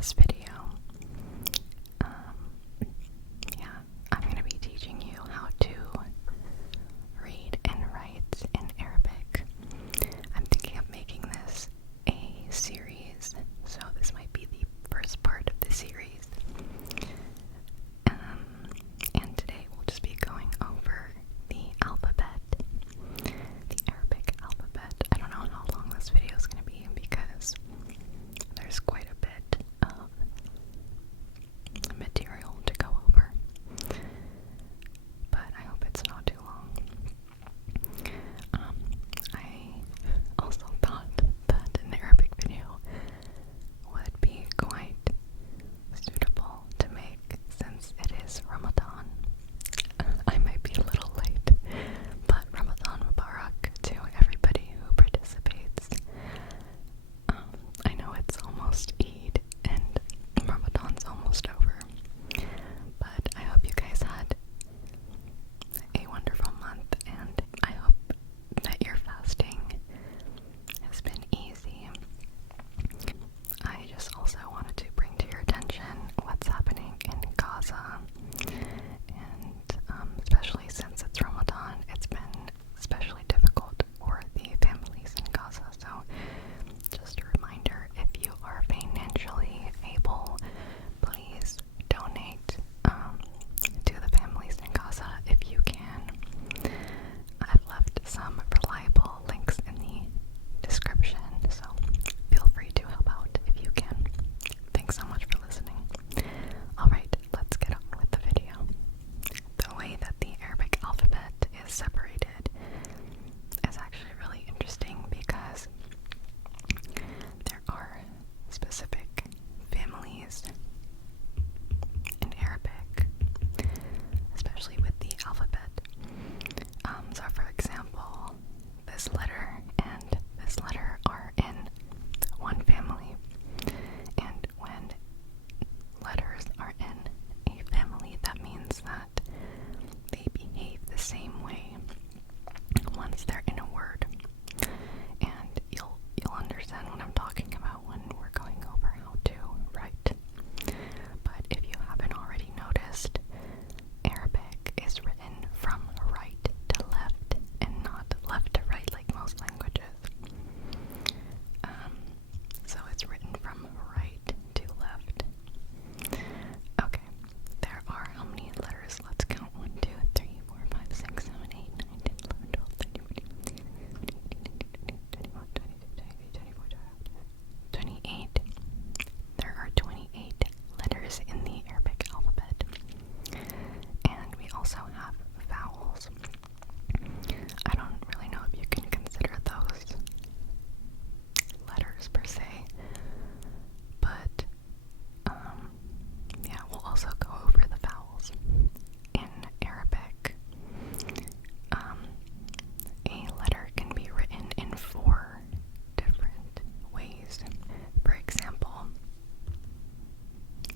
this video, I'm going to be teaching you how to read and write in Arabic. I'm thinking of making this a series, so this might be the first part of the series. And today we'll just be going over the alphabet, the Arabic alphabet. I don't know how long this video is going to be because there's quite a bit of material to go over, but I hope it's not too long. I also thought that an Arabic video would be quite suitable to make since it is Ramadan. I might be a little late, but Ramadan Mubarak to everybody who participates. I know it's almost Eid and Ramadan's almost over, but I hope you guys had a wonderful month, and I hope that your fasting has been easy. I just also wanted to bring to your attention what's happening in Gaza, and especially since it's Ramadan, it's been especially difficult for the families in Gaza. So just a reminder, if you are financially able, please donate to the families in Gaza if you can. I've left some reliable links in the description, so feel free to help out if you can. Thanks so much for listening. Alright, let's get on with the video. The way that the Arabic alphabet is separated is actually really interesting because there are specific families in Arabic, especially with the alphabet. So for example, this letter and this letter are in one family, and when letters are in a family, that means that they behave the same way once they're in a word. And you'll understand what I'm talking about when we're going over how to write. But if you haven't already noticed, Arabic is written from right to left and not left to right like most languages. So it's written from right to left. Okay, there are how many letters? Let's count. 1, 2, 3, 4, 5, 6, 7, 8, 9, 10, 11, 12, 13, 14, 28. There are 28 letters in the Arabic alphabet. And we also have vowels. I don't really know if you can consider those letters per se, but yeah, we'll also go over the vowels. In Arabic, a letter can be written in 4 different ways. For example,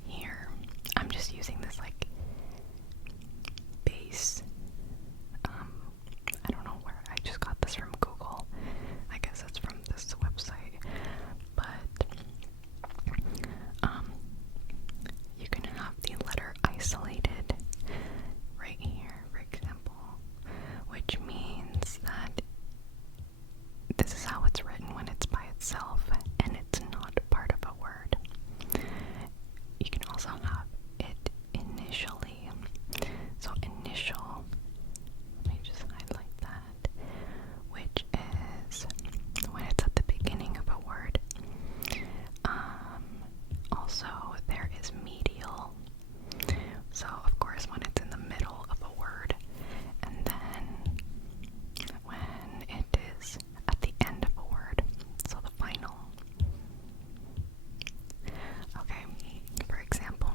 here, I'm just using this like base, I don't know where, I just got this from Google. I guess it's from this website, but you can have the letter isolated right here, for example, which means that this is how it's written when it's by itself and it's not part of a word. You can also have it initially. So initial, let me just highlight that, which is when it's at the beginning of a word. Also, there is medial. So of course when it's in the middle of a word, and then when it is at the end of a word, so the final. Okay, for example,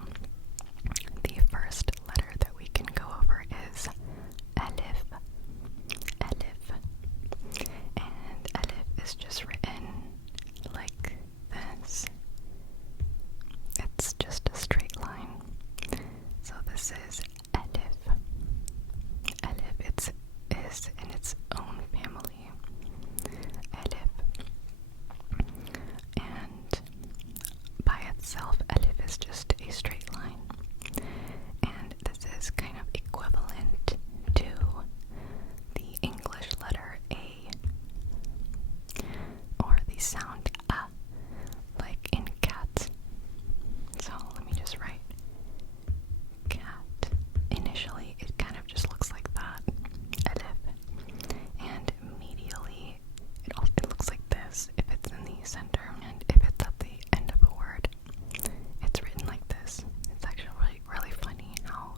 the first letter that we can go over is alif. Alif. And alif is just written like this. It's just a straight line. So this is alif. is just a straight line. And this is kind of equivalent to the English letter A, or the sound A, like in cat. So let me just write cat. Initially, it kind of just looks like that, alif, and medially, it looks like this if it's in the center, and if it's at the end of a word, it's written like this. It's actually really, really funny how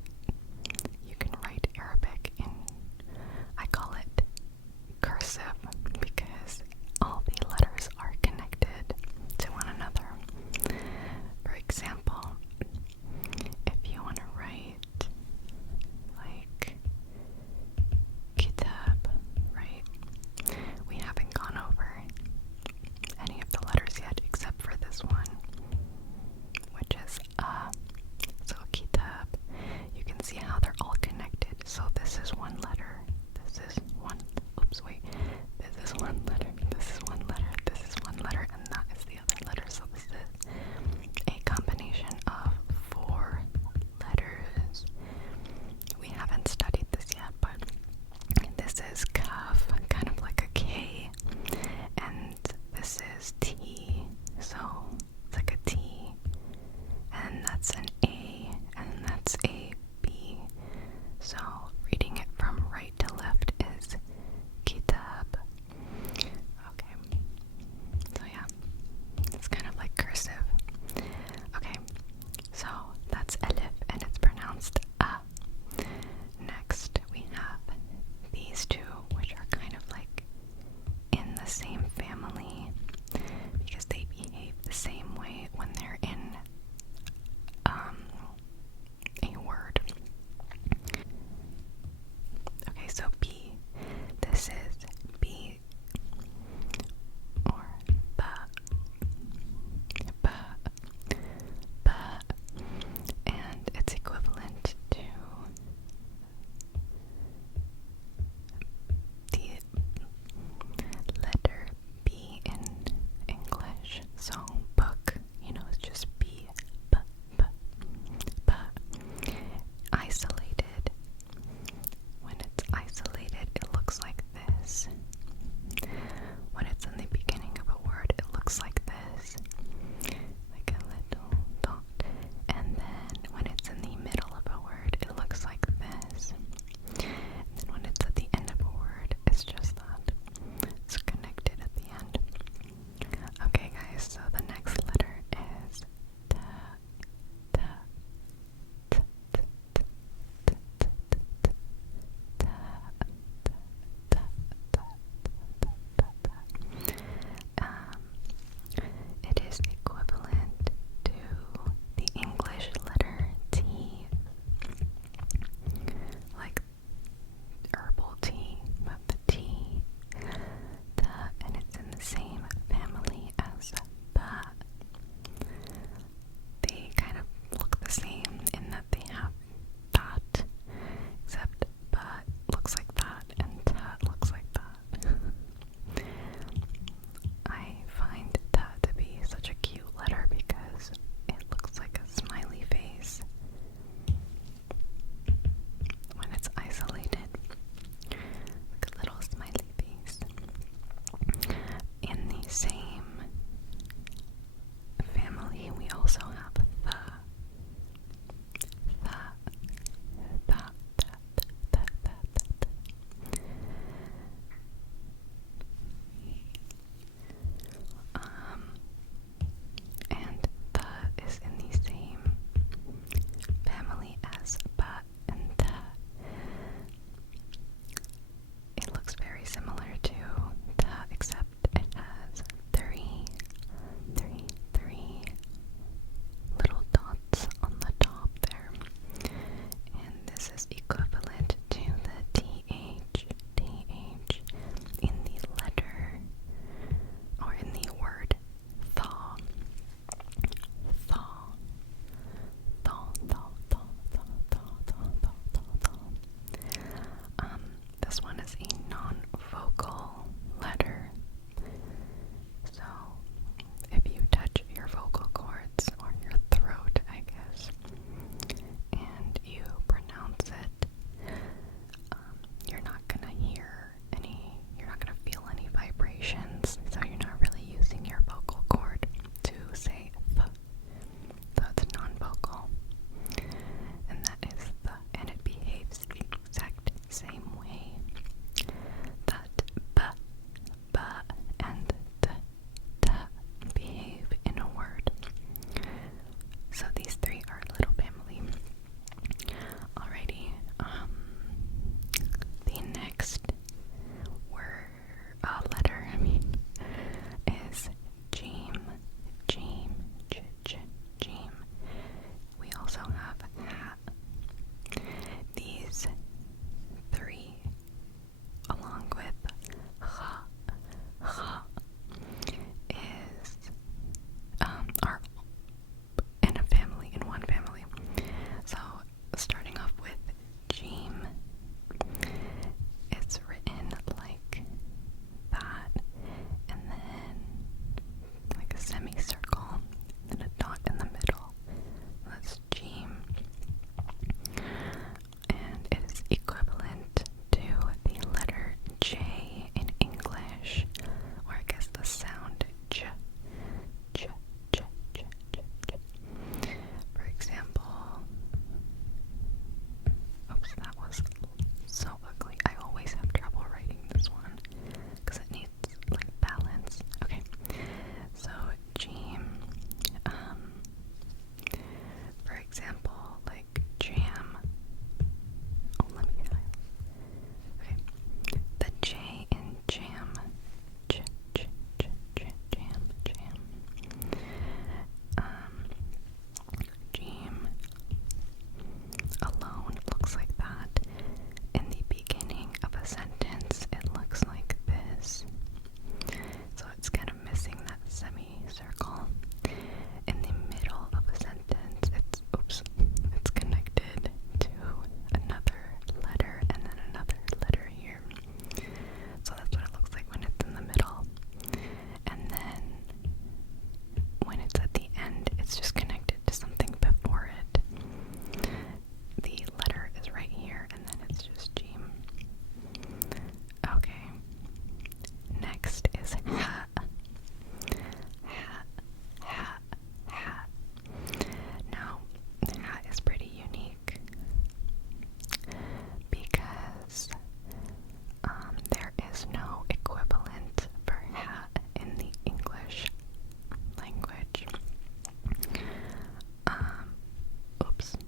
Oops.